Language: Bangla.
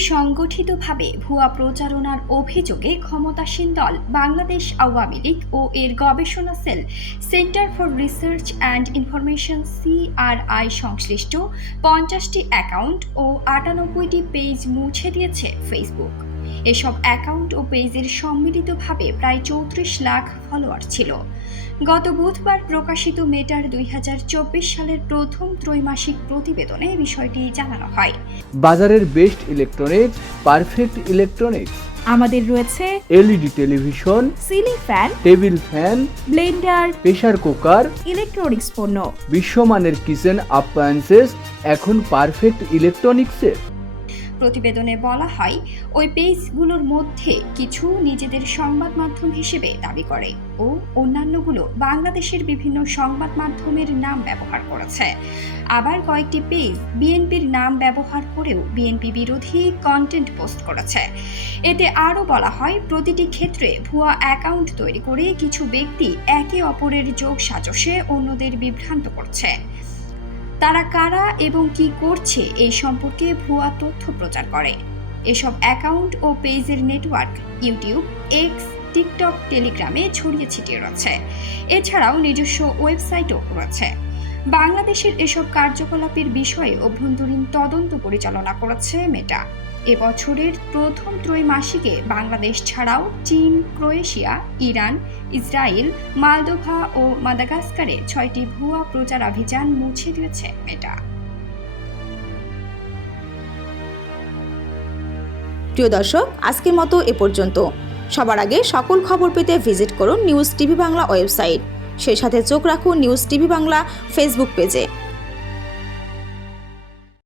সুসংগঠিতভাবে ভুয়া প্রচারণার অভিযোগে ক্ষমতাসীন দল বাংলাদেশ আওয়ামী লীগ ও এর গবেষণা cell center for research and information CRI সংশ্লিষ্ট 50টি অ্যাকাউন্ট ও 98টি পেজ মুছে দিয়েছে ফেসবুক। এসব অ্যাকাউন্ট ও পেজের সম্মিলিতভাবে প্রায় 34 লাখ ফলোয়ার ছিল। গত বুধবার প্রকাশিত মেটার 2024 সালের প্রথম ত্রৈমাসিক প্রতিবেদনে বিষয়টি জানানো হয়। বাজারের বেস্ট ইলেকট্রনিক্স, পারফেক্ট ইলেকট্রনিক্স। আমাদের রয়েছে LED television, ceiling fan, table fan, Blender, pressure cooker, electronics পণ্য। বিশ্বমানের কিচেন অ্যাপ্লায়েন্সেস এখন পারফেক্ট ইলেকট্রনিক্সের। প্রতিবেদনে বলা হয়, ওই পেজগুলোর মধ্যে কিছু নিজেদের সংবাদ মাধ্যম হিসেবে দাবি করে ও অন্যান্যগুলো বাংলাদেশের বিভিন্ন সংবাদ মাধ্যমের নাম ব্যবহার করেছে। আবার কয়েকটি পেজ বিএনপির নাম ব্যবহার করেও বিএনপি বিরোধী কন্টেন্ট পোস্ট করেছে। এতে আরও বলা হয়, প্রতিটি ক্ষেত্রে ভুয়া অ্যাকাউন্ট তৈরি করে কিছু ব্যক্তি একে অপরের যোগ সাজশে অন্যদের বিভ্রান্ত করছে। তারা কারা এবং কি করছে এই সম্পর্কে ভুয়া তথ্য প্রচার করে। এসব অ্যাকাউন্ট ও পেজের নেটওয়ার্ক ইউটিউব, এক্স, টিকটক, টেলিগ্রামে ছড়িয়ে ছিটিয়ে রয়েছে। এছাড়াও নিজস্ব ওয়েবসাইটও রয়েছে। বাংলাদেশের এসব কার্যকলাপের বিষয়ে অভ্যন্তরীণ তদন্ত পরিচালনা করেছে মেটা। এবছরের প্রথম ত্রৈমাসিকে বাংলাদেশ ছাড়াও চীন, ক্রোয়েশিয়া, ইরান, ইসরায়েল, মালদোভা ও মাদাগাস্কারে 6টি ভুয়া প্রচারাভিযান মুছে দিয়েছে মেটা। প্রিয় দর্শক, আজকের মতো এ পর্যন্ত। সবার আগে সকল খবর পেতে ভিজিট করুন নিউজ টিভি বাংলা ওয়েবসাইট। সেই সাথে চোখ রাখুন নিউজ টিভি বাংলা ফেসবুক পেজে।